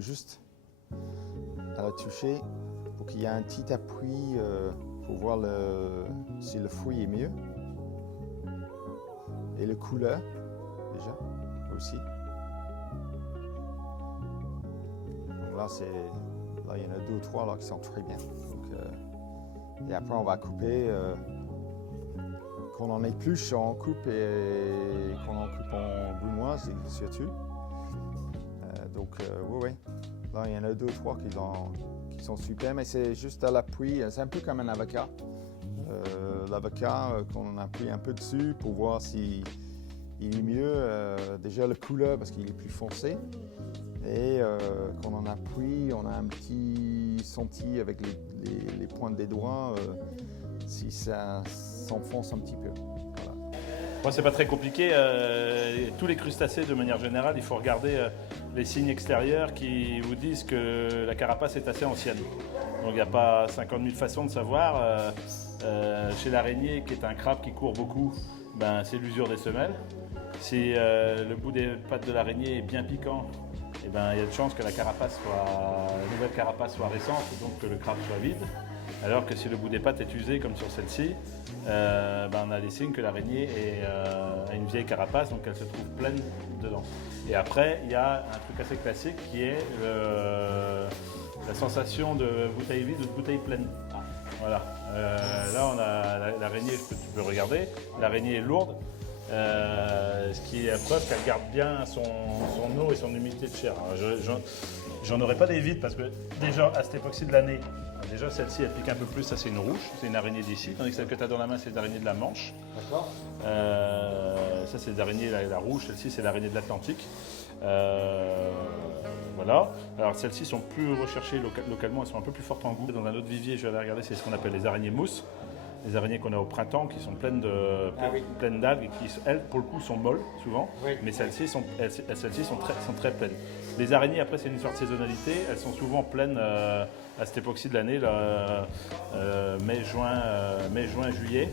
faut juste la toucher pour qu'il y ait un petit appui pour voir si le fruit est mieux. Et le couleur, déjà, aussi. Donc là, il y en a 2 ou 3 là, qui sont très bien. Donc, et après, on va couper. Quand on épluche, on coupe et quand on coupe en brunoise, surtout. Donc, oui. Là, il y en a 2 ou 3 qui sont super, mais c'est juste à l'appui. C'est un peu comme un avocat. L'avocat, qu'on appuie un peu dessus pour voir s'il est mieux. Déjà, la couleur, parce qu'il est plus foncé. Et quand on appuie, on a un petit senti avec les pointes des doigts, si ça s'enfonce un petit peu. Voilà. Moi, c'est pas très compliqué. Tous les crustacés, de manière générale, il faut regarder les signes extérieurs qui vous disent que la carapace est assez ancienne. Donc, il n'y a pas 50 000 façons de savoir. Chez l'araignée, qui est un crabe qui court beaucoup, c'est l'usure des semelles. Si le bout des pattes de l'araignée est bien piquant, il y a de chances que la nouvelle carapace soit récente, donc que le crabe soit vide. Alors que si le bout des pattes est usé, comme sur celle-ci, on a des signes que l'araignée a une vieille carapace, donc elle se trouve pleine dedans. Et après, il y a un truc assez classique qui est la sensation de bouteille vide ou de bouteille pleine. Voilà. Là, on a l'araignée, tu peux regarder, l'araignée est lourde. Ce qui est la preuve qu'elle garde bien son eau et son humidité de chair. J'en aurais pas des vides parce que déjà à cette époque-ci de l'année, déjà celle-ci elle pique un peu plus, ça c'est une rouge, c'est une araignée d'ici, tandis que celle que tu as dans la main c'est l'araignée de la Manche. D'accord. Ça c'est l'araignée la rouge, celle-ci c'est l'araignée de l'Atlantique. Voilà. Alors celles-ci sont plus recherchées localement, elles sont un peu plus fortes en goût. Dans un autre vivier, je vais aller regarder, c'est ce qu'on appelle les araignées mousse. Les araignées qu'on a au printemps qui sont pleines d'algues et qui, elles, pour le coup, sont molles souvent, mais celles-ci sont très pleines. Les araignées, après, c'est une sorte de saisonnalité. Elles sont souvent pleines à cette époque-ci de l'année, mai, juin, juillet.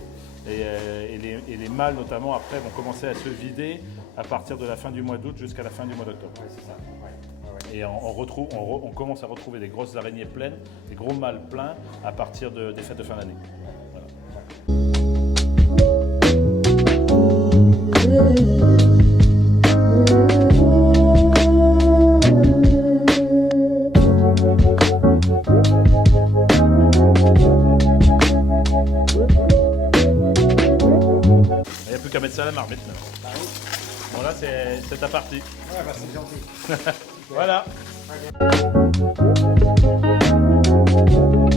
Et les mâles, notamment, après, vont commencer à se vider à partir de la fin du mois d'août jusqu'à la fin du mois d'octobre. Ouais, c'est ça. Ouais. Et on commence à retrouver des grosses araignées pleines, des gros mâles pleins à partir des fêtes de fin d'année. Il n'y a plus qu'à mettre ça à la marmite. Bah oui. Bon là c'est ta partie. Ouais, c'est gentil. Voilà. Ouais.